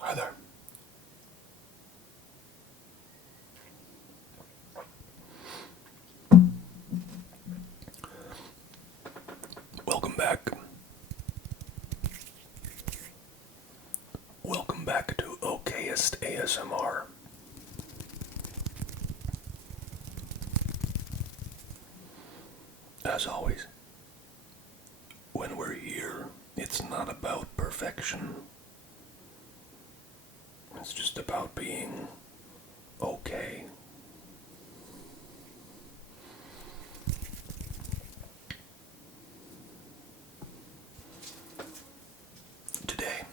Hi there. Welcome back. Welcome back to Okayest ASMR. As always, when we're here, it's not about perfection. It's just about being okay. Today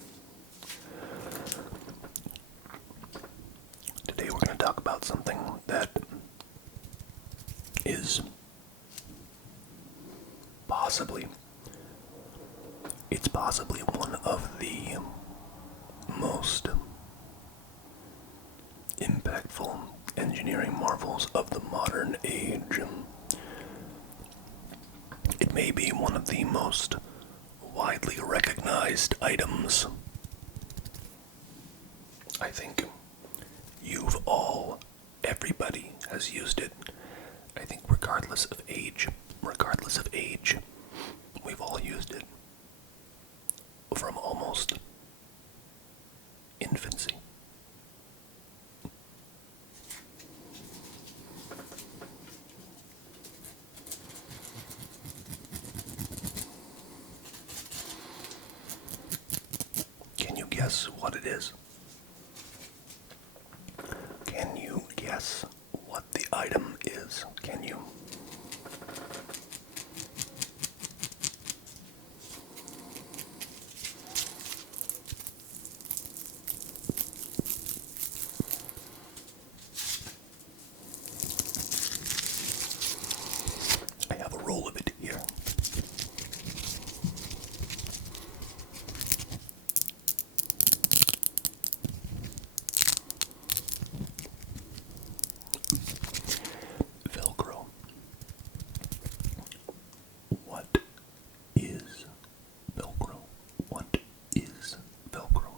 we're going to talk about something that is possibly one of the most impactful engineering marvels of the modern age. It may be one of the most widely recognized items. I think everybody has used it. I think regardless of age, we've all used it from almost infancy. Can you guess what it is? Can you guess what the item is? Can you? I have a roll of it here. Velcro. What is Velcro? What is Velcro?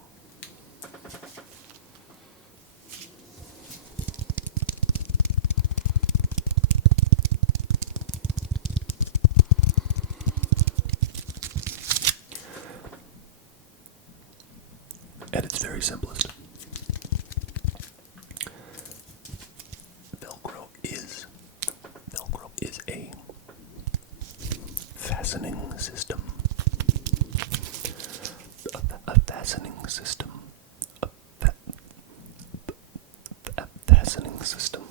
At its very simplest, Velcro is a fastening system. A fastening system. A fastening system.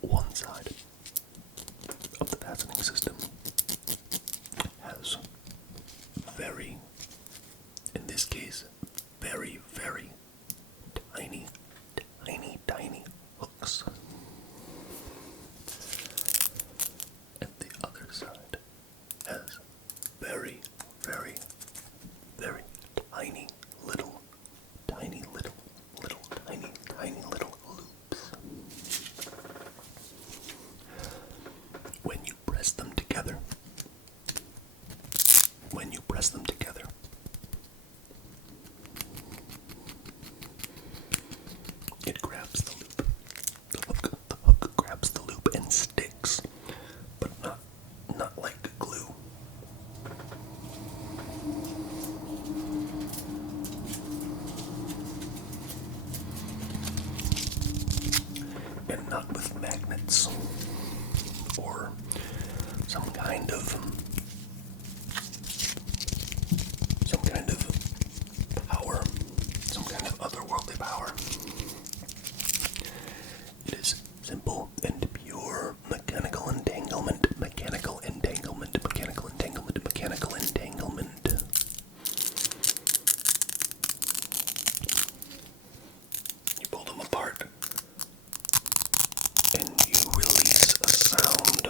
One side of the fastening system has in this case, very tiny hooks. And the other side has very tiny little loops. When you press them together, it grabs the loop. The hook grabs the loop and sticks, but not like glue. And not with magnets or some kind of power, some kind of otherworldly power. It is simple and pure mechanical entanglement. You pull them apart and you release a sound.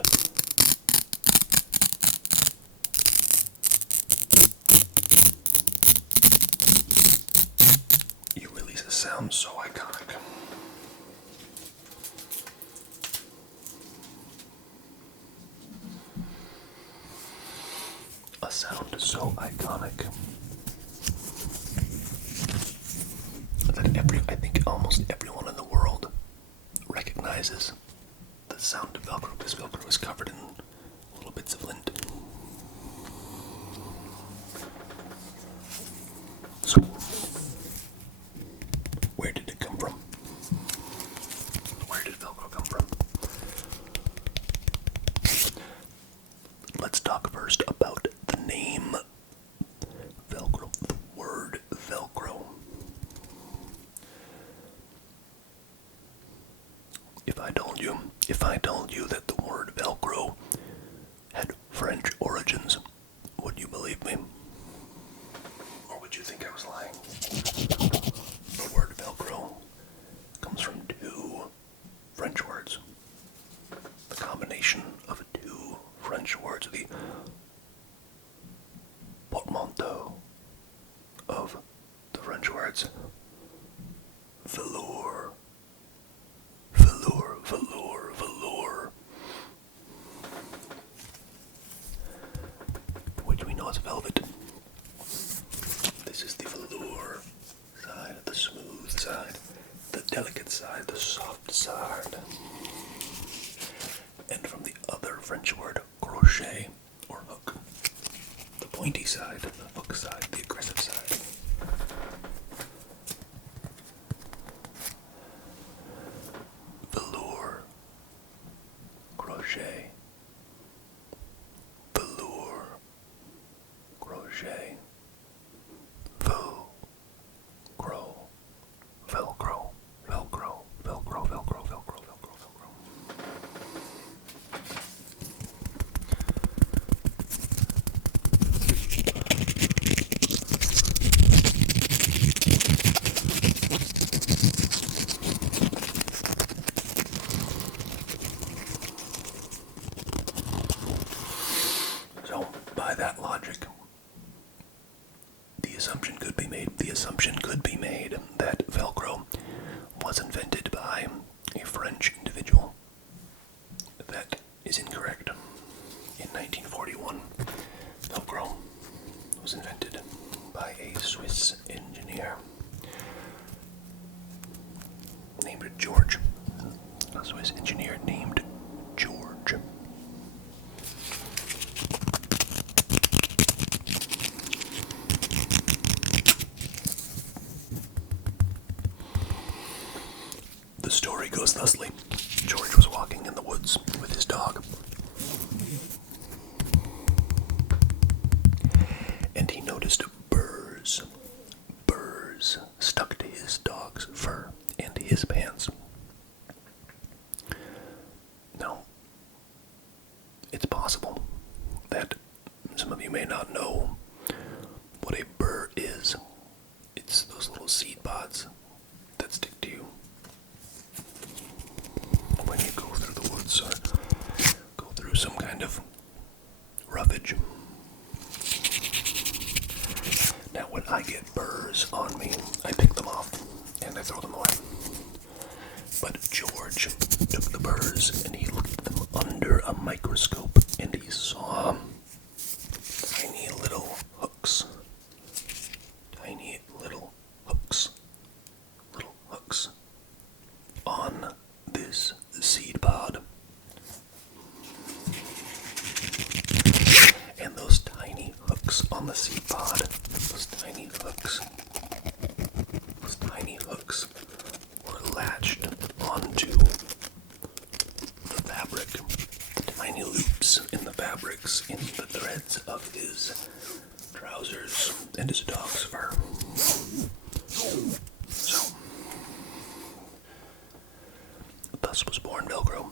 You release a sound so iconic. sound so iconic that I think almost everyone in the world recognizes the sound of Velcro, because Velcro is covered in little bits of lint. So, where did it come from? Where did Velcro come from? Let's talk first about the name Velcro, the word Velcro. If I told you that the word Velcro had French origins, would you believe me? Or would you think I was lying? The word Velcro comes from two French words. The combination of two French words, the portmanteau of the French words velour, velour, velour, velour, which we know as velvet. This is the velour side, the smooth side, the delicate side, the soft side. And from the other French word, crochet, or hook, the pointy side, the hook side, the aggressive side. Velour, crochet, velour, crochet, velcro, velcro, velcro, velcro, velcro, velcro, velcro, velcro. So, by that logic, the assumption could be made that Velcro was invented by a French individual. That is incorrect. In 1941, Velcro was invented by a Swiss engineer named George. A Swiss engineer named George. The story goes thusly. George was walking in the woods with his dog, and he noticed burrs stuck to his dog's fur and his pants. Now, it's possible that some of you may not know what a burr is. It's those little seed pods that stick to you when you go through the woods or go through some kind of roughage. Now, when I get burrs on me, I pick them off and I throw them away. But George took the burrs and he looked at them under a microscope and he saw tiny little hooks. Tiny little hooks. Little hooks on this seed pod. And those tiny hooks on the seed pod, those tiny hooks were latched onto the fabric, the tiny loops in the fabrics, in the threads of his trousers and his dog's fur. So, thus was born Velcro.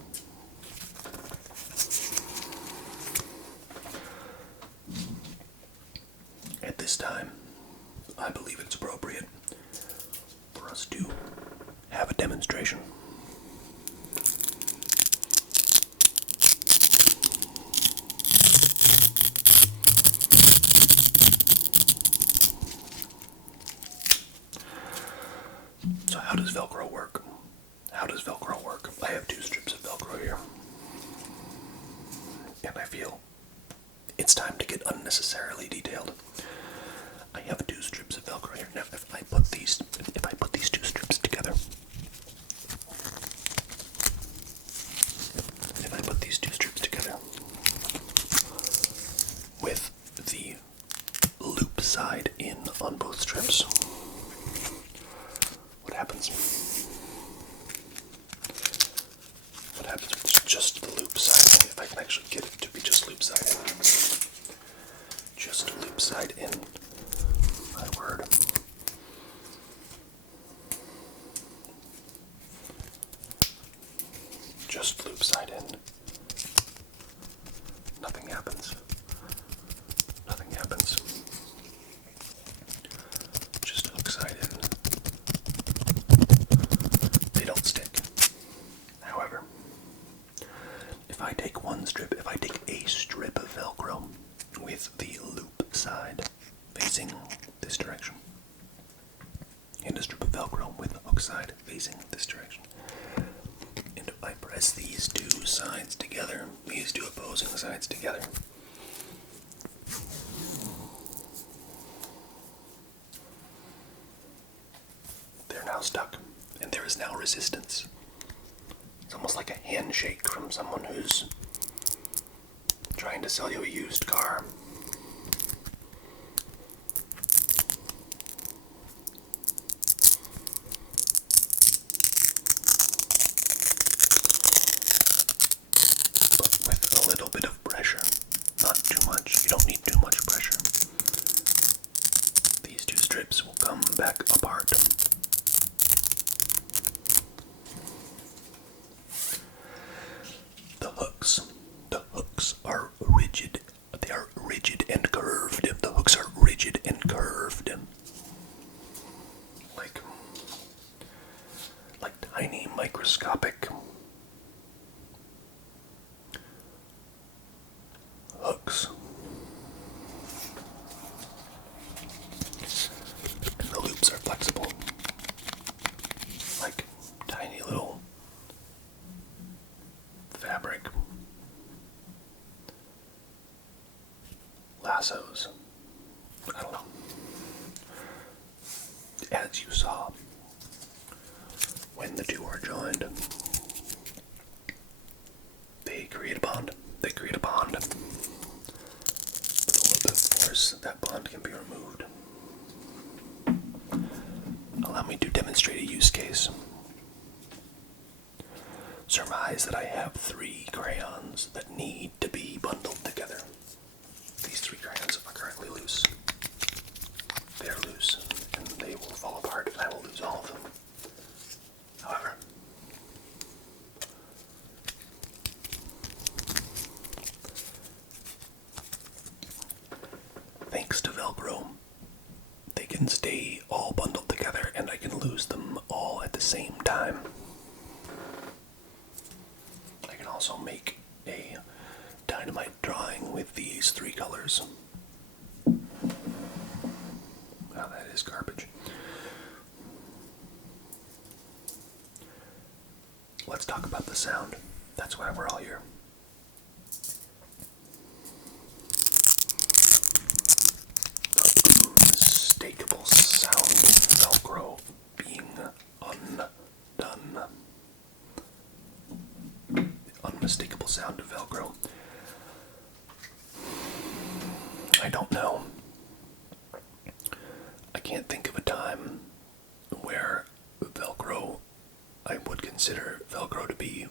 At this time, I believe it's appropriate for us to have a demonstration. So how does Velcro work? I have two strips of Velcro here. And I feel it's time to get necessarily detailed. I have 2 strips of Velcro here. Now, if I put these 2 strips together, with the loop side in on both strips, what happens? What happens with just the loop side? If I can actually get it to be just loop side in. Just loop side in. My word. Just loop side in. Nothing happens. Nothing happens. Just hook side in. They don't stick. However, if I take a strip of Velcro with the loop side facing this direction, and a strip of Velcro with the hook side facing this direction, and if I press these 2 sides together, these 2 opposing sides together, they're now stuck, and there is now resistance. It's almost like a handshake from someone who's trying to sell you a used car. But with a little bit of pressure, not too much, you don't need too much pressure, these 2 strips will come back apart. The hooks are rigid. They are rigid and curved. The hooks are rigid and curved. Like tiny microscopic hooks. And the loops are flexible. Like tiny little fabric lassos. I don't know. As you saw, when the 2 are joined, they create a bond. They create a bond. With a little bit of force, that bond can be removed. Allow me to demonstrate a use case. Surmise that I have 3 crayons that need to be bundled together. These 3 crayons are currently loose. They are loose, and they will fall apart, and I will lose all of them. However, thanks to Velcro, they can stay all bundled together, and I can lose them all at the same time. I can also make a dynamite drawing with these 3 colors. Now that is garbage. Let's talk about the sound. That's why we're all here. The unmistakable sound of Velcro being undone. The unmistakable sound of Velcro. I don't know. I can't think of a time where Velcro, I would consider Velcro to be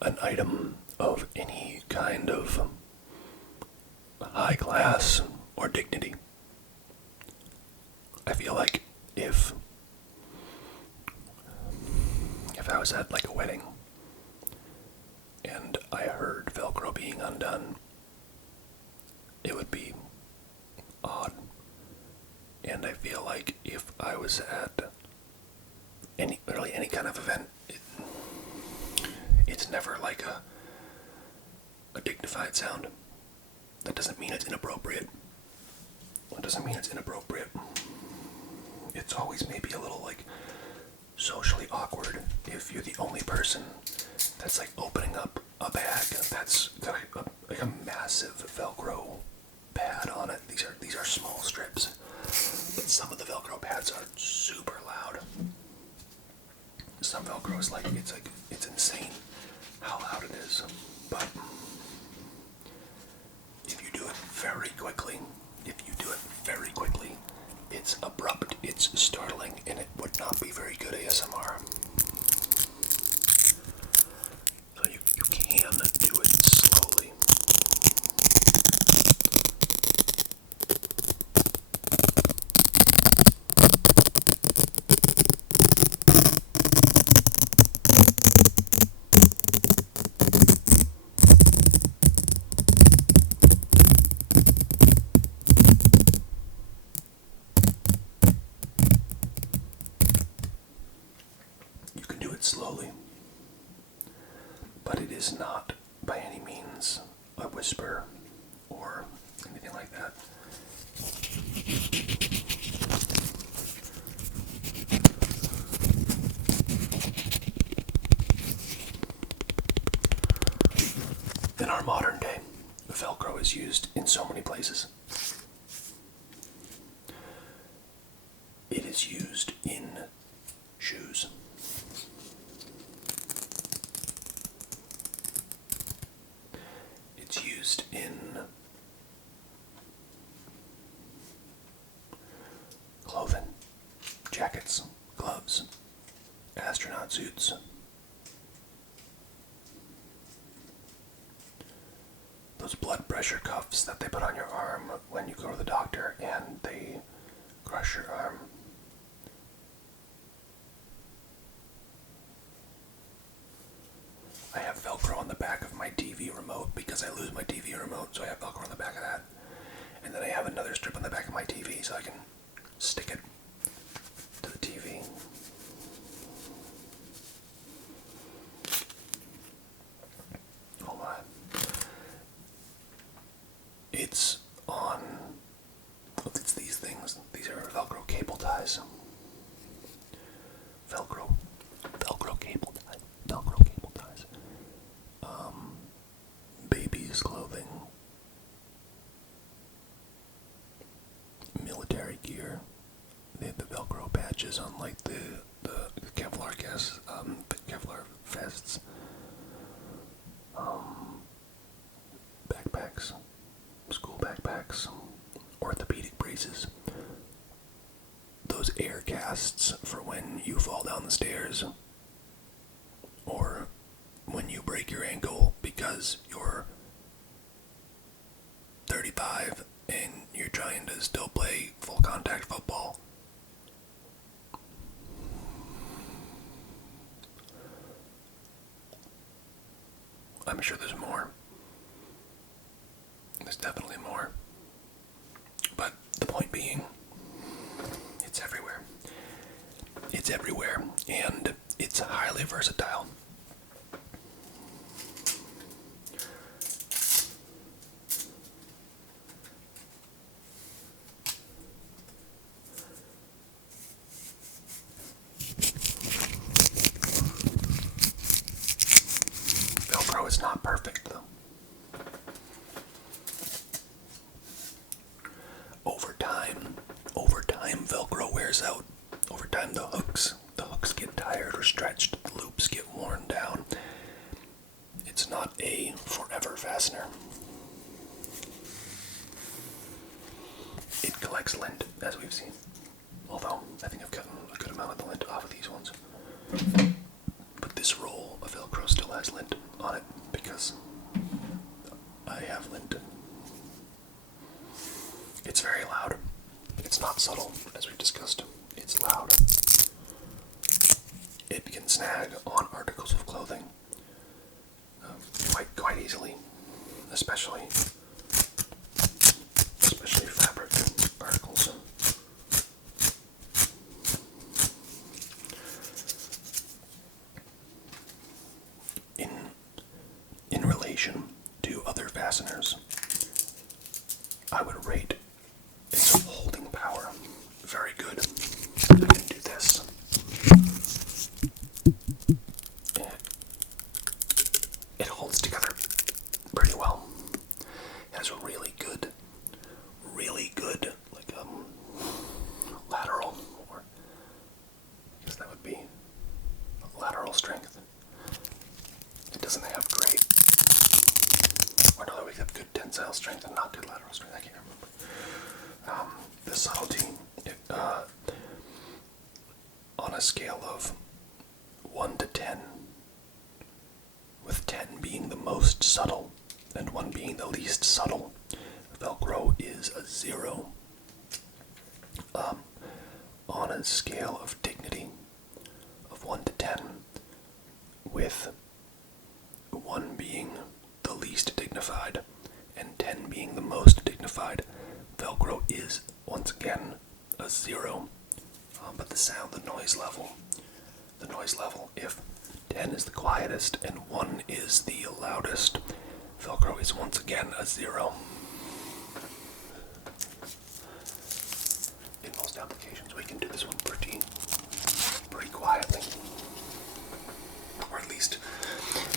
an item of any kind of high class or dignity. I feel like if I was at like a wedding and I heard Velcro being undone, it would be odd. And I feel like if I was at any kind of event, it's never like a dignified sound. That doesn't mean it's inappropriate. It doesn't mean it's inappropriate. It's always maybe a little like socially awkward if you're the only person That's like opening up a bag that's got like a massive Velcro pad on it. These are small strips, but some of the Velcro pads are super loud. Some Velcro is like it's insane how loud it is. But if you do it very quickly, it's abrupt, it's startling, and it would not be very good ASMR. So you can do it slowly. You can do it slowly, but it is not by any means a whisper or anything like that. In our modern day, Velcro is used in so many places. It is used in shoes. It's used in clothing, jackets, gloves, astronaut suits. Those blood pressure cuffs that they put on your arm when you go to the doctor and they crush your arm. I have Velcro on the back of my TV remote because I lose my TV remote, so I have Velcro on the back of that. And then I have another strip on the back of my TV so I can stick it to the TV. Oh my. It's these things. These are Velcro cable ties. Velcro cable ties. Velcro cable ties. Babies' clothing. Military gear. They have the Velcro patches on like the Kevlar the Kevlar vests. Backpacks. School backpacks. Orthopedic braces. Those air casts for when you fall down the stairs. Or when you break your ankle because you're 35 and you're trying to still play full contact football. I'm sure there's more. There's definitely more. But the point being, it's everywhere. It's everywhere, and it's highly versatile. Velcro is not perfect, though. Over time, Velcro wears out. Over time, the hooks get tired or stretched, the loops get worn down. It's not a forever fastener. It collects lint, as we've seen. Although, I think I've gotten a good amount of the lint off of these ones. But this roll of Velcro still has lint on it because I have lint. It's very loud. It's not subtle, as we've discussed. It's loud. It can snag on articles of clothing quite easily, especially fabric articles. In relation to other fasteners, I would rate its holding power very good. I can do this. lateral strength. It doesn't have great, or no, we have good tensile strength and not good lateral strength. I can't remember. The subtlety, on a scale of 1 to 10, with 10 being the most subtle and 1 being the least subtle, Velcro is a 0. On a scale of dignity of 1 to 10, with 1 being the least dignified and 10 being the most dignified, Velcro is once again a 0. But the sound, the noise level, if 10 is the quietest and 1 is the loudest, Velcro is once again a 0. In most applications, we can do this one pretty quietly, or at least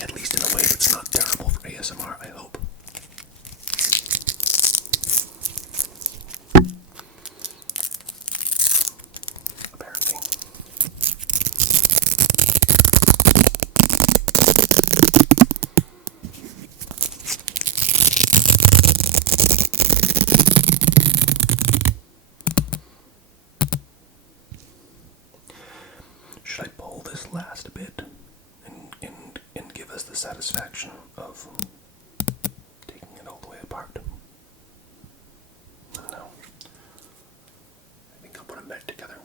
in a way that's not terrible for ASMR, I hope. Apparently. Should I pull this last bit and give us the satisfaction of taking it all the way apart? I don't know. I think I'll put them back together.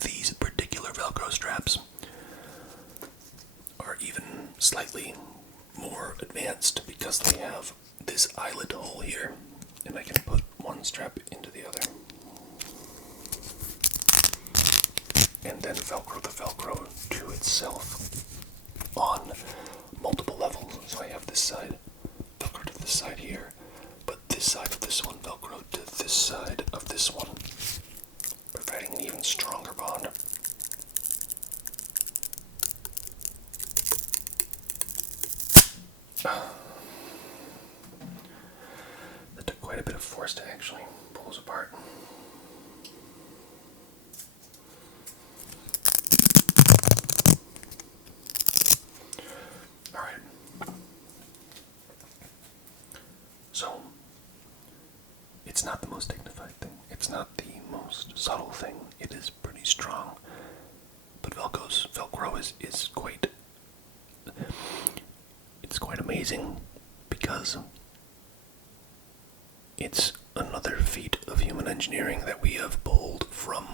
These particular Velcro straps are even slightly more advanced because they have this eyelet hole here, and I can put one strap into the other and then Velcro the Velcro to itself on multiple levels. So I have this side Velcro to this side here, but this side of this one Velcro to this side of this one, providing an even stronger bond. That took quite a bit of force to actually pull those apart. Alright. So, it's not the most dignified thing. It's not the most subtle thing. It is pretty strong. But Velcro is quite... It's quite amazing because it's another feat of human engineering that we have pulled from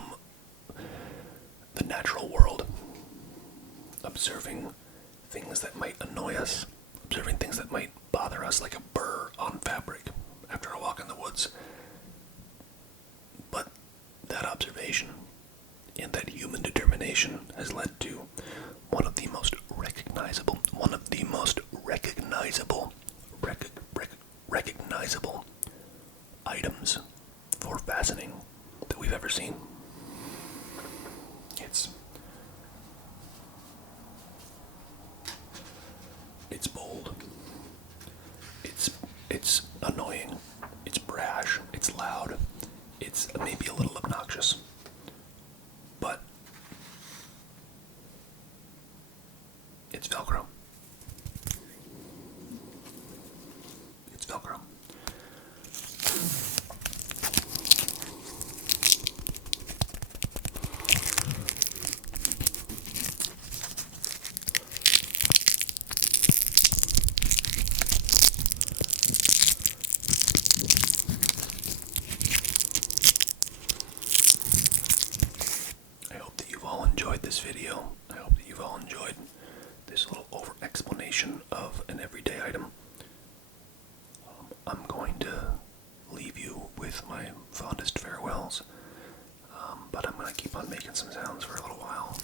the natural world. Observing things that might annoy us, observing things that might bother us, like a burr on fabric after a walk in the woods. But that observation and that human determination has led to one of the most recognizable items for fastening that we've ever seen. It's bold. It's annoying. It's brash. It's loud. It's maybe a little obnoxious. But it's Velcro. It's Velcro. Enjoyed this video. I hope that you've all enjoyed this little over-explanation of an everyday item. I'm going to leave you with my fondest farewells, but I'm going to keep on making some sounds for a little while.